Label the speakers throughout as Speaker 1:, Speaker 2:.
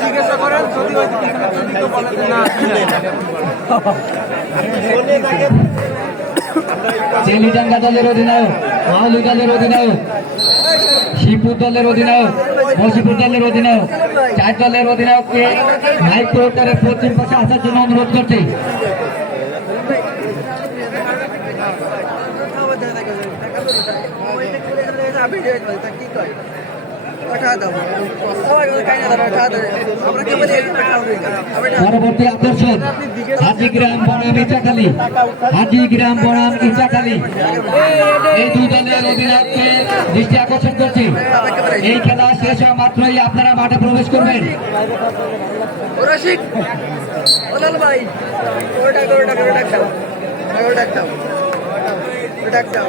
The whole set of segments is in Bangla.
Speaker 1: জিজ্ঞাসা করেন যদি যদি কেউ বলে না
Speaker 2: চেলিডাঙ্গা দলের অধিনায়ক মাউলি দলের অধিনায়ক শিবপুর দলের অধিনায়ক মসিপুর দলের অধিনায়ক চার দলের অধিনায়ককে নাইট কোর্টারের পশ্চিম পাশে আসার জন্য অনুরোধ করছি। পরবর্তী আকর্ষণ হাজিগ্রাম বনাম ইচাখালী। হাজিগ্রাম বনাম ইচাখালী। এই দুই দলের অধিনায়ককে দৃষ্টি আকর্ষণ করছি। এই খেলা শেষ হওয়া মাত্রই আপনারা মাঠে প্রবেশ করবেন।
Speaker 3: ভাই ওটা ওটা ওটা খাও। ওটা খাও। ওটা খাও।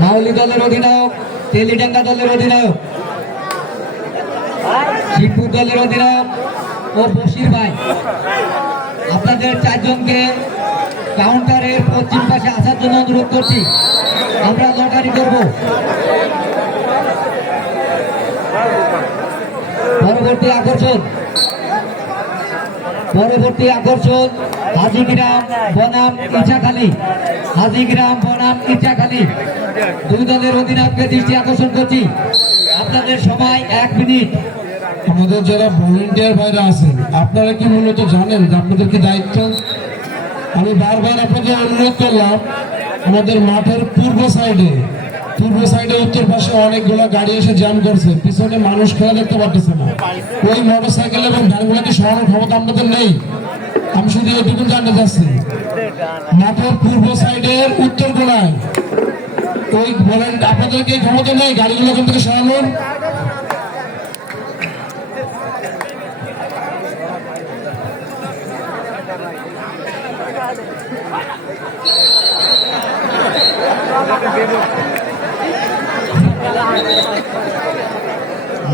Speaker 2: মাউলি দলের অধিনায়ক, তেলিডাঙ্গা দলের অধিনায়ক শিবপুর দলের অধিনায়ক ও বশির ভাই। আপনাদের চারজনকে কাউন্টারের পশ্চিম পাশে আসার জন্য অনুরোধ করছি। আমরা লটারি করব। পরবর্তী আকর্ষণ। পরবর্তী আকর্ষণ। হাজিগ্রাম বনাম ইচ্ছাখালী হাজিগ্রাম বনাম ইচ্ছাখালী দুই দলের অধিনায়ককে দৃষ্টি আকর্ষণ করছি। আপনাদের সময় এক মিনিট।
Speaker 4: আমাদের যারা ভলেন্টিয়ার ভাইরা আছেন, আপনারা কি মূলত জানেন যে আপনাদের কি দায়িত্ব? আমি বারবার আপনাদের অনুরোধ করলাম, আমাদের মাঠের পূর্ব সাইডে পূর্ব সাইডে উত্তর পাশে অনেকগুলো গাড়ি এসে জ্যাম করছে, পিছনে মানুষ খেলা দেখতে পারতেছে না। ওই মোটর সাইকেল এবং ভ্যানগুলোকে সরানোর ক্ষমতা আপনাদের নেই। আমি শুধু এটুকু জানতে চাচ্ছি মাঠের পূর্ব সাইডের উত্তর কোনায় ওই বলেন ক্ষমতা নেই গাড়িগুলো ওখান থেকে সরানোর?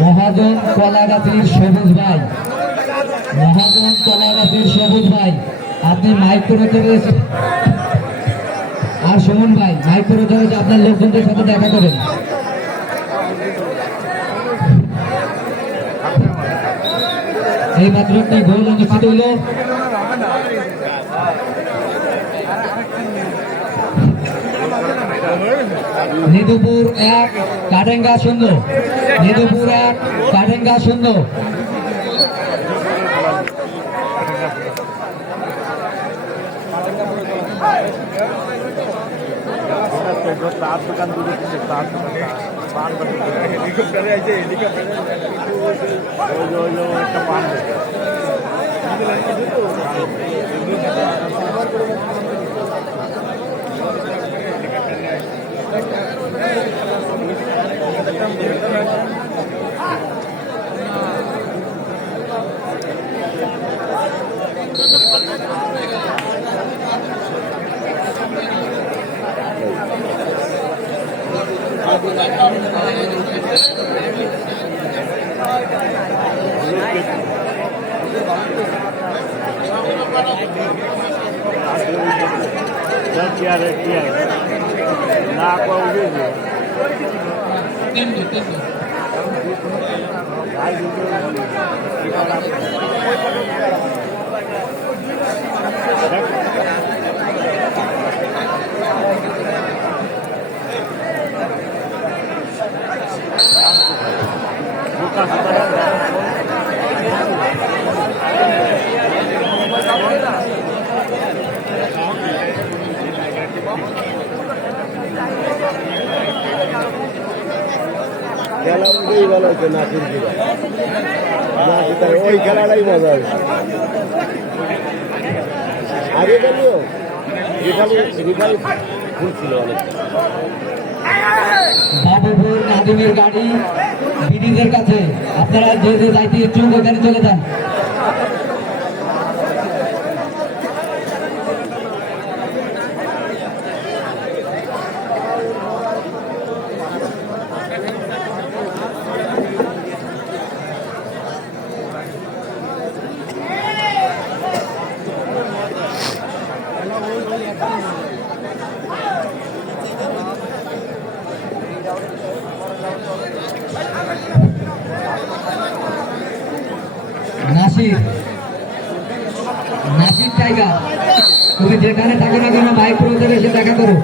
Speaker 2: মহাজন কলাগাছির সবুজ ভাই মহাজন কলাগাছির সবুজ ভাই, আপনি মাইক্রো থেকে আর সুমন ভাই মাইক্রো থেকে আপনার লোকজনদের সাথে দেখা করেন। এই মাত্র একটি গোল অনুষ্ঠিত হইল নিদুপুর এক, কাটেঙ্গা শূন্য। নিদুপুর এক, কাটেঙ্গা শূন্য।
Speaker 1: তার দোকান দুটো কিনছে তার দোকান পান হেলিকপ্টারে আছে হেলিকপ্টারে ওই যে ওই যে અત્યારે અત્યારે ના પણ જોઈએ Thank you.
Speaker 3: খেলা অনুযায়ী ভালো হচ্ছে নাচের খেলা নাচ ওই খেলাটাই মজা হয়েছে। আগে বলল রেফারি রেফারি ফুল ছিল অনেক।
Speaker 2: বাবু নাদিমের গাড়ি বিডিদের কাছে। আপনারা যে যে যাইতে ইচ্ছুক চলে যান। নাসির নাসির টাইগার তুমি যেখানে থাকো না কেন বাইক প্রোতে এসে দেখা করো।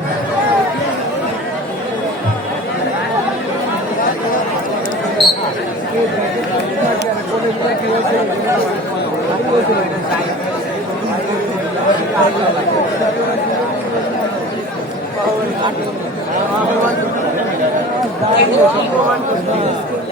Speaker 3: ভালো খেলছে